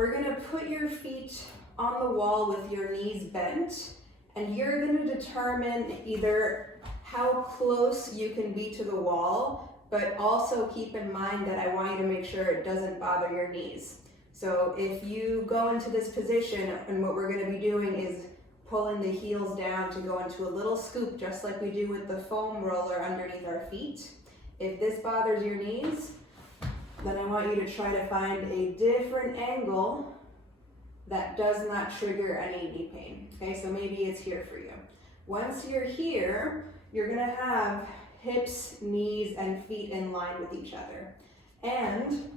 we're gonna put your feet on the wall with your knees bent, and you're gonna determine either how close you can be to the wall, but also keep in mind that I want you to make sure it doesn't bother your knees. So if you go into this position, and what we're gonna be doing is pulling the heels down to go into a little scoop, just like we do with the foam roller underneath our feet. If this bothers your knees, then I want you to try to find a different angle that does not trigger any knee pain. Okay, so maybe it's here for you. Once you're here, you're gonna have hips, knees, and feet in line with each other. And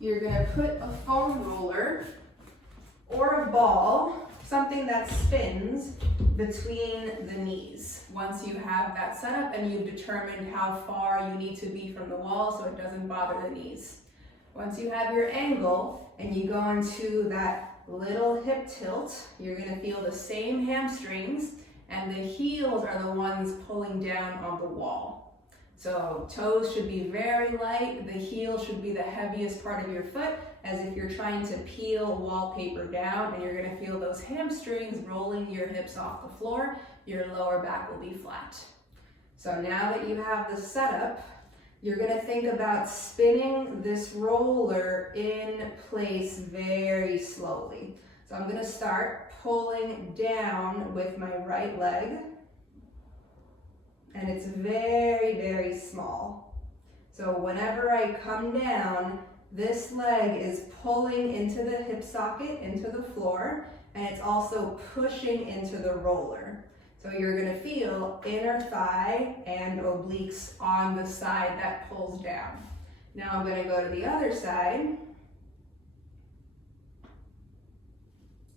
you're gonna put a foam roller or a ball, something that spins, between the knees. Once you have that set up and you've determined how far you need to be from the wall so it doesn't bother the knees. Once you have your angle and you go into that little hip tilt, you're gonna feel the same hamstrings, and the heels are the ones pulling down on the wall. So toes should be very light, the heel should be the heaviest part of your foot, as if you're trying to peel wallpaper down, and you're gonna feel those hamstrings rolling your hips off the floor. Your lower back will be flat. So now that you have the setup, you're gonna think about spinning this roller in place very slowly. So I'm gonna start pulling down with my right leg, and it's very, very small. So whenever I come down, this leg is pulling into the hip socket, into the floor, and it's also pushing into the roller. So you're gonna feel inner thigh and obliques on the side that pulls down. Now I'm gonna go to the other side.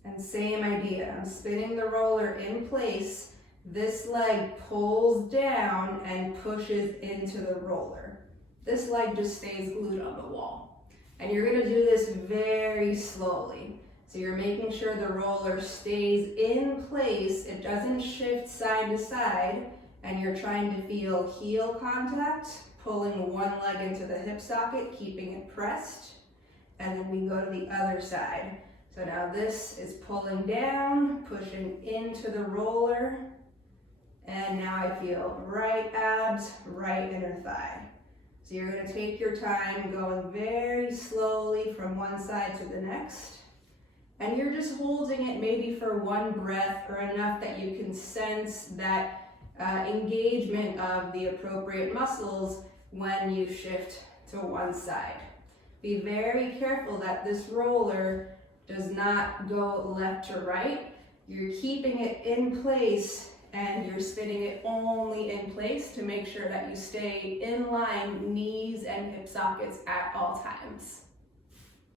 And same idea, I'm spinning the roller in place. This leg pulls down and pushes into the roller. This leg just stays glued on the wall. And you're gonna do this very slowly. So you're making sure the roller stays in place, it doesn't shift side to side, and you're trying to feel heel contact, pulling one leg into the hip socket, keeping it pressed, and then we go to the other side. So now this is pulling down, pushing into the roller, and now I feel right abs, right inner thigh. So you're gonna take your time going very slowly from one side to the next. And you're just holding it maybe for one breath or enough that you can sense that engagement of the appropriate muscles when you shift to one side. Be very careful that this roller does not go left to right. You're keeping it in place and you're spinning it only in place to make sure that you stay in line, knees and hip sockets at all times.